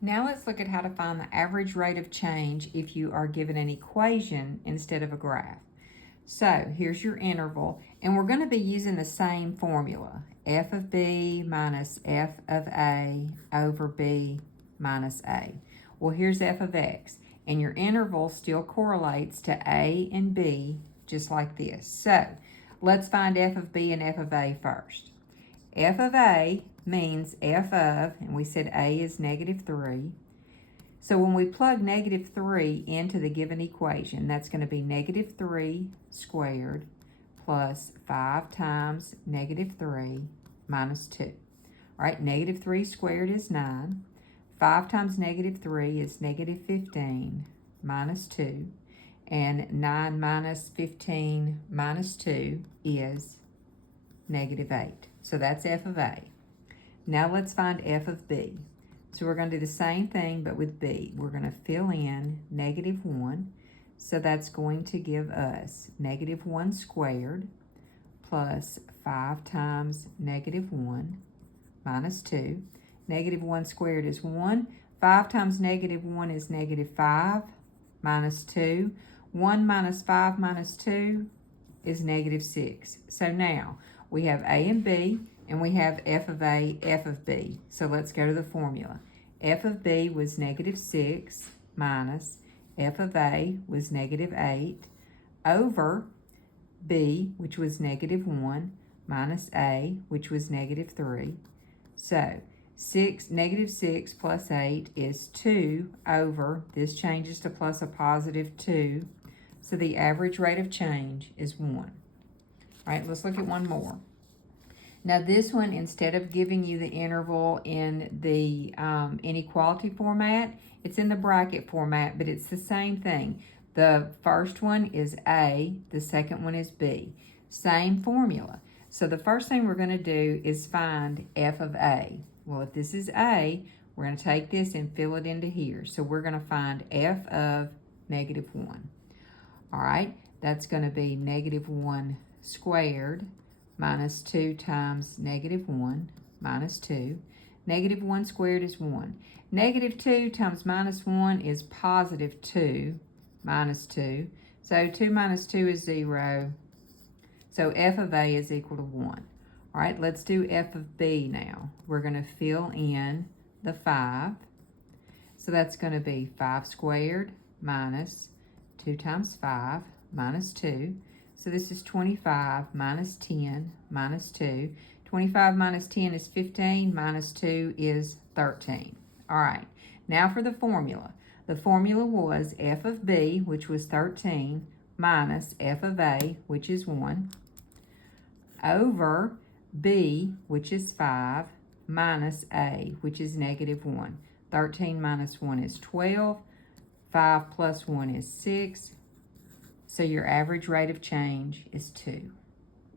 Now let's look at how to find the average rate of change if you are given an equation instead of a graph. So here's your interval, and we're going to be using the same formula. F of B minus F of A over B minus A. Well, here's F of X, and your interval still correlates to A and B just like this. So let's find F of B and F of A first. F of A means F of, and we said A is -3. So when we plug -3 into the given equation, that's going to be -3 squared plus 5 times -3 minus 2. All right, -3 squared is 9. 5 times -3 is -15 minus 2. And 9 minus 15 minus 2 is -8. So that's F of A. Now let's find F of B. So we're going to do the same thing, but with B. We're going to fill in -1. So that's going to give us -1 squared plus 5 times -1 minus 2. -1 squared is 1. 5 times -1 is -5 minus 2. 1 minus 5 minus 2 is -6. So now we have A and B, and we have F of A, F of B. So let's go to the formula. F of B was -6 minus F of A was -8 over B, which was -1, minus A, which was -3. So -6 plus 8 is 2 over, this changes to plus a +2. So the average rate of change is 1. All right, let's look at one more. Now this one, instead of giving you the interval in the inequality format, it's in the bracket format, but it's the same thing. The first one is A, the second one is B. Same formula. So the first thing we're going to do is find F of A. Well, if this is A, we're going to take this and fill it into here. So we're going to find F of -1. All right, that's going to be -1 squared minus 2 times -1 minus 2. -1 squared is 1. -2 times -1 is +2 minus 2. So 2 minus 2 is 0. So F of A is equal to 1. All right, let's do F of B now. We're going to fill in the 5. So that's going to be 5 squared minus 2 times 5 minus 2. So this is 25 minus 10 minus 2. 25 minus 10 is 15, minus 2 is 13. All right, now for the formula. The formula was F of B, which was 13, minus F of A, which is 1, over B, which is 5, minus A, which is -1. 13 minus 1 is 12. 5 plus 1 is 6. So your average rate of change is 2.